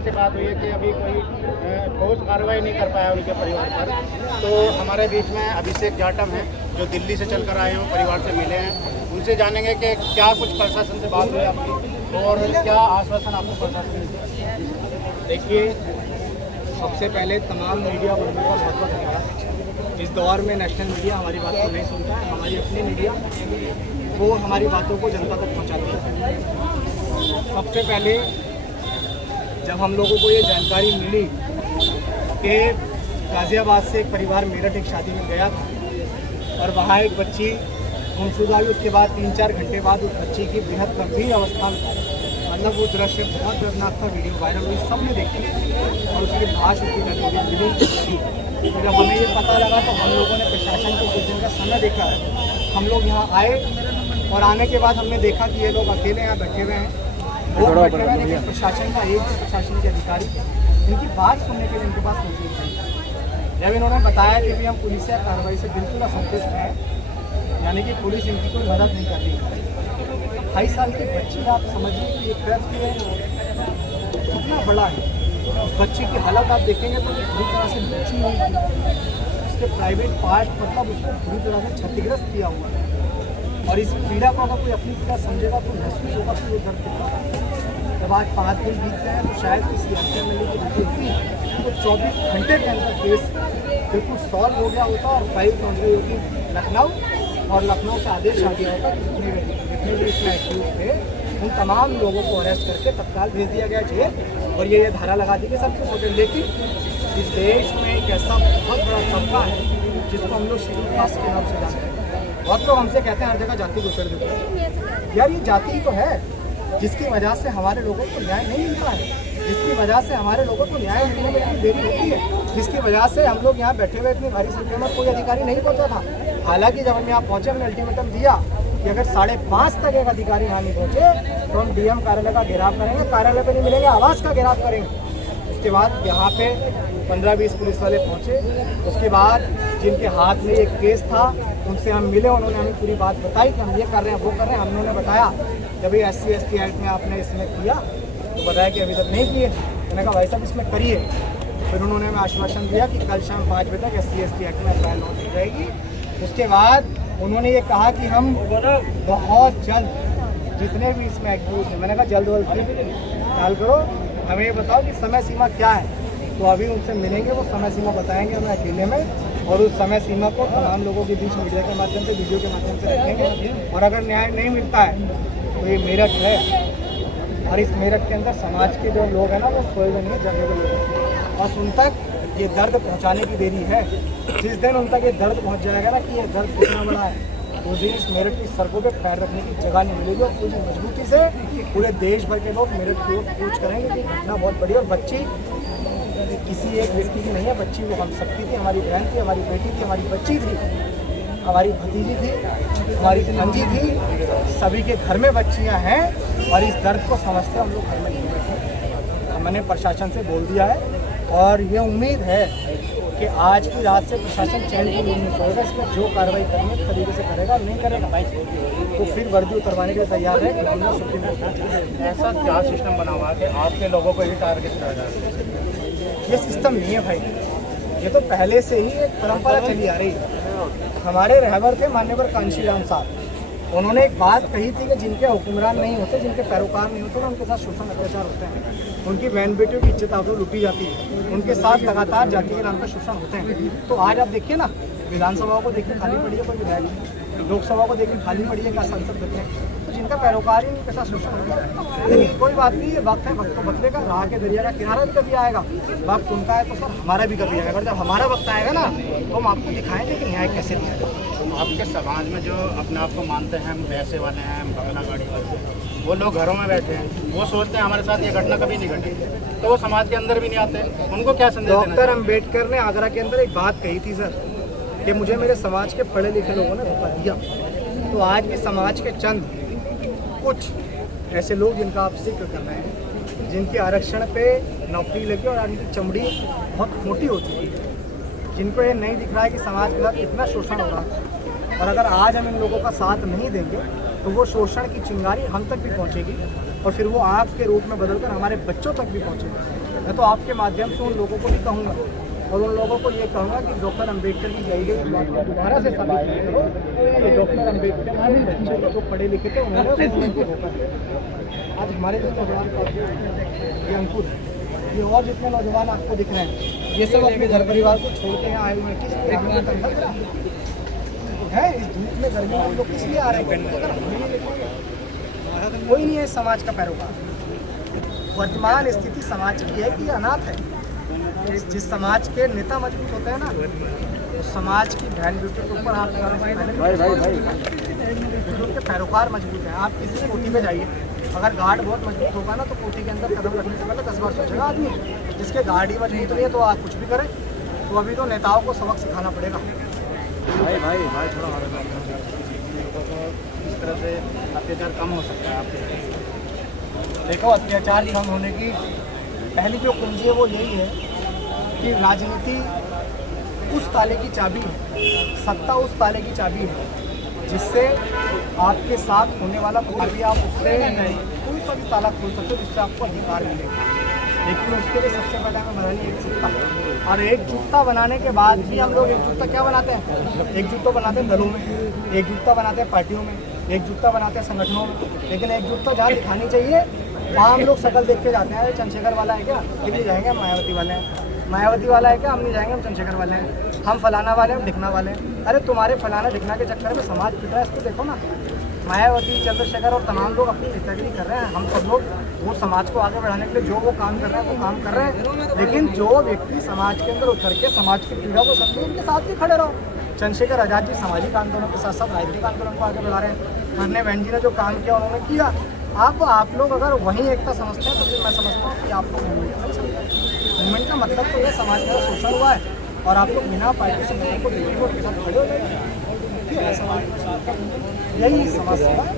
से बात हुई है कि अभी कोई ठोस कार्रवाई नहीं कर पाया उनके परिवार पर। तो हमारे बीच में अभिषेक जाटव हैं जो दिल्ली से चलकर आए हैं, परिवार से मिले हैं। उनसे जानेंगे कि क्या कुछ प्रशासन से बात हुई आपकी और क्या आश्वासन आपको प्रशासन से। देखिए, सबसे पहले तमाम मीडिया बंधुओं का बहुत बहुत धन्यवाद। इस दौर में नेशनल मीडिया हमारी बात को नहीं सुनता है, हमारी अपनी मीडिया वो हमारी बातों को जनता तक पहुंचाती है। सबसे पहले जब हम लोगों को ये जानकारी मिली कि गाज़ियाबाद से एक परिवार मेरठ एक शादी में गया था और वहाँ एक बच्ची गुमशुदा हुई, उसके बाद 3-4 घंटे बाद उस बच्ची की बेहद गंभीर अवस्था में, मतलब वो दृश्य बहुत दर्दनाक था, वीडियो वायरल हुई, सबने देखी और उसकी लाश उसकी गतिविधि मिली। जब हमें ये पता लगा तो हम लोगों ने प्रशासन को कुछ दिन का समय देखा है। हम लोग यहाँ आए और आने के बाद हमने देखा कि ये लोग अकेले यहाँ बैठे हुए हैं, लोग बैठे हुए हैं, लेकिन प्रशासन का एक प्रशासन के अधिकारी इनकी बात सुनने के लिए इनके पास मौजूद नहीं। जब इन्होंने बताया कि भी हम पुलिस से कार्रवाई से बिल्कुल असंतुष्ट हैं, यानी कि पुलिस इनकी कोई मदद नहीं कर रही। 28 साल की बच्ची, आप समझिए कि एक दर्द है कितना बड़ा है। उस बच्ची की हालत आप देखेंगे तो पूरी तरह से बची हुई थी, उसके प्राइवेट पार्ट मतलब उसको पूरी तरह से क्षतिग्रस्त किया हुआ है। और इस पीड़ा को अगर कोई अपनी पीड़ा समझेगा तो महसूस होगा कि ये दर्द कितना है। जब आज 5 दिन बीत गए हैं तो शायद किसी एमएलए की ड्यूटी होती तो 24 घंटे के अंदर केस बिल्कुल सॉल्व हो गया होता और फाइल पहुँच गई होगी लखनऊ और लखनऊ से आदेश आ गया होता कि जितने भी इसमें एक्यूज थे उन तमाम लोगों को अरेस्ट करके तत्काल भेज दिया गया जेल और ये धारा लगा दी गई सबके वोटर। लेकिन इस देश में एक ऐसा बहुत बड़ा तबका है जिसको हम लोग शेड्यूल कास्ट के नाम से जानते हैं। बहुत लोग हमसे कहते हैं हर जगह जाति को छोड़ देते हैं। यार ये जाति ही तो है जिसकी वजह से हमारे लोगों को न्याय नहीं मिलता है, जिसकी वजह से हमारे लोगों को न्याय मिलने में इतनी देरी होती है, जिसकी वजह से हम लोग यहाँ बैठे हुए इतनी भारी संख्या में कोई अधिकारी नहीं पहुँचा था। हालांकि जब हम यहाँ पहुँचे हमने अल्टीमेटम दिया कि अगर 5:30 तक एक अधिकारी वहाँ नहीं पहुँचे तो हम डीएम कार्यालय का घेराव करेंगे, कार्यालय पर नहीं मिलेंगे आवास का घेराव करेंगे। उसके बाद यहाँ पे 15-20 पुलिस वाले पहुँचे। उसके बाद जिनके हाथ में एक केस था उनसे हम मिले, उन्होंने हमें पूरी बात बताई कि हम ये कर रहे हैं वो कर रहे हैं। हमने बताया जब ये SC ST एक्ट में आपने इसमें किया तो बताया कि अभी तक नहीं किए। मैंने कहा भाई साहब इसमें करिए। फिर उन्होंने हमें आश्वासन दिया कि कल शाम 5 बजे तक SC ST एक्ट में FIR लॉन्च हो जाएगी। उसके बाद उन्होंने ये कहा कि हम बहुत जल्द जितने भी इसमें एक्यूज हैं, मैंने कहा जल्द ख्याल करो, हमें ये बताओ कि समय सीमा क्या है। तो अभी उनसे मिलेंगे, वो समय सीमा बताएंगे हमें अकेले में और उस समय सीमा को तमाम लोगों के बीच मीडिया के माध्यम से वीडियो के माध्यम से रखेंगे। और अगर न्याय नहीं मिलता है तो ये मेरठ है और इस मेरठ के अंदर समाज के जो लोग हैं ना वो सोए नहीं है, जगह के लोग हैं। बस उन तक ये दर्द पहुंचाने की देरी है। जिस दिन उन तक ये दर्द पहुंच जाएगा ना कि ये दर्द कितना बड़ा है, उस दिन इस मेरठ की सड़कों पे पैर रखने की जगह नहीं मिलेगी और पूरी मजबूती से पूरे देश भर के लोग मेरठ की ओर कूच करेंगे कि घटना बहुत बड़ी। और बच्ची किसी एक व्यक्ति की नहीं है, बच्ची वो हम सबकी थी, हमारी बहन थी, हमारी बेटी थी, हमारी बच्ची थी, हमारी भतीजी थी, हमारी भांजी थी। सभी के घर में बच्चियां हैं और इस दर्द को समझते हम लोग घर में नहीं बैठे। हमने प्रशासन से बोल दिया है और ये उम्मीद है कि आज की रात से प्रशासन चैन की नींद में सोएगा। इसमें जो कार्रवाई करनी है तरीके से करेगा, नहीं करेगा भाई तो फिर वर्दी उतरवाने के लिए तैयार है। ऐसा क्या सिस्टम बना हुआ है कि आपके लोगों को ही टारगेट किया जा रहा है? ये सिस्टम नहीं है भाई, ये तो पहले से ही एक परंपरा चली आ रही है। हमारे रहबर थे माननीय कांशीराम साहब, उन्होंने एक बात कही थी कि जिनके हुक्मरान नहीं होते, जिनके पैरोकार नहीं होते ना, उनके साथ शोषण अत्याचार होते हैं, उनकी बहन बेटियों की इज्जत आबरू लूटी जाती है, उनके साथ लगातार जाति के नाम पर शोषण होते हैं। तो आज आप देखिए ना, विधानसभा को देखिए खाली पड़ी है, कोई विधायक, लोकसभा को देखिए खाली पड़ी है, क्या संसद देखें, तो जिनका पैरोकार ही उनके साथ शोषण होता है। लेकिन कोई बात नहीं, ये वक्त है, वक्त को बदलेगा, राह के दरिया का किनारा भी कभी आएगा। वक्त उनका है तो सर हमारा भी कभी आएगा। और जब हमारा वक्त आएगा ना तो हम आपको दिखाएंगे कि न्याय कैसे दिया जाए। आपके समाज में जो अपने आप को मानते हैं हम पैसे वाले हैं, हम बंगला गाड़ी वाले, वो लोग घरों में बैठे हैं, वो सोचते हैं हमारे साथ ये घटना कभी नहीं घटी, तो वो समाज के अंदर भी नहीं आते, उनको क्या संदेश देना? डॉक्टर अम्बेडकर ने आगरा के अंदर एक बात कही थी सर कि मुझे मेरे समाज के पढ़े लिखे लोगों ने धोखा दिया। तो आज भी समाज के चंद कुछ ऐसे लोग जिनका आप जिक्र कर रहे हैं, जिनके आरक्षण पे नौकरी लगी और उनकी चमड़ी बहुत मोटी हो चुकी है, जिनको ये नहीं दिख रहा है कि समाज के साथ कितना शोषण हो रहा है। और अगर आज हम इन लोगों का साथ नहीं देंगे तो वो शोषण की चिंगारी हम तक भी पहुंचेगी और फिर वो आग के रूप में बदलकर हमारे बच्चों तक भी पहुंचेगी। मैं तो आपके माध्यम से उन लोगों को भी कहूँगा और उन लोगों को ये कहूँगा कि डॉक्टर अम्बेडकर की कही गई बात को दोबारा से साबित करो कि डॉक्टर अम्बेडकर जो पढ़े लिखे थे उन्होंने उनको रोका था। आज हमारे जो नौजवान ये अंकुर ये और जितने नौजवान आपको दिख रहे हैं ये सब अपने घर परिवार को छोड़ के यहाँ आए हुए हैं। किस लिए है इस धूप में गर्मी में हम लोग किस लिए आ रहे हैं? अगर हम नहीं निकलेंगे कोई नहीं है इस समाज का पैरोकार। वर्तमान स्थिति समाज की है कि अनाथ है। जिस समाज के नेता मजबूत होते हैं ना तो समाज की बहन बेटियों के ऊपर हाथ लगाने से पहले उनके पैरोकार मजबूत हैं। आप किसी कोठी में जाइए, अगर गार्ड बहुत मजबूत होगा ना तो कोठी के अंदर कदम रखने से पहले 10 बार सोचेगा आदमी। जिसके गार्ड ही मजबूत नहीं है तो आप कुछ भी करें। तो अभी तो नेताओं को सबक सिखाना पड़ेगा। भाई थोड़ा इस तरह से अत्याचार कम हो सकता है आपके? देखो, अत्याचार कम होने की पहली जो कुंजी है वो यही है कि राजनीति उस ताले की चाबी है, सत्ता उस ताले की चाबी है जिससे आपके साथ होने वाला अभी आप उससे कोई सा भी ताला खोल सकते हो जिससे आपको अधिकार मिलेगा। लेकिन उसके लिए सबसे पहले हमें बनानी एकजुटता, और एकजुटता बनाने के बाद भी हम लोग एकजुटता क्या बनाते हैं? एकजुटता बनाते हैं दलों में, एकजुटता बनाते हैं पार्टियों में, एकजुटता बनाते हैं संगठनों में। लेकिन एकजुटता जहाँ दिखानी चाहिए वहाँ हम लोग शकल देख के जाते हैं। चंद्रशेखर वाला है क्या, हम नहीं जाएंगे, हम मायावती वाले हैं। मायावती वाला है क्या, हम नहीं जाएंगे, हम चंद्रशेखर वाले हैं। हम फलाना वाले हैं, हम ढिकना वाले हैं। अरे तुम्हारे फलाना ढिकना के चक्कर में समाज पिट रहा है, इसको देखो ना। मायावती, चंद्रशेखर और तमाम लोग अपनी नेतागिरी कर रहे हैं। हम सब लोग वो समाज को आगे बढ़ाने के लिए जो वो काम कर रहे हैं वो काम कर रहे हैं। लेकिन जो व्यक्ति समाज के अंदर उतर के समाज की पीड़ा को समझे उनके साथ भी खड़े रहो। चंद्रशेखर आज़ाद जी सामाजिक आंदोलन के साथ साथ राजनीतिक आंदोलन को आगे बढ़ा रहे हैं। अन्य बहन जी ने जो काम किया उन्होंने किया। आप लोग अगर वहीं एकता समझते हैं तो फिर मैं समझता हूँ कि आप लोग मूवमेंट का मतलब तो ये समाज का शोषण हुआ है और आप लोग बिना पार्टी संगठन को वोट के साथ खड़े हो जाएंगे। यही समाज सेवा है।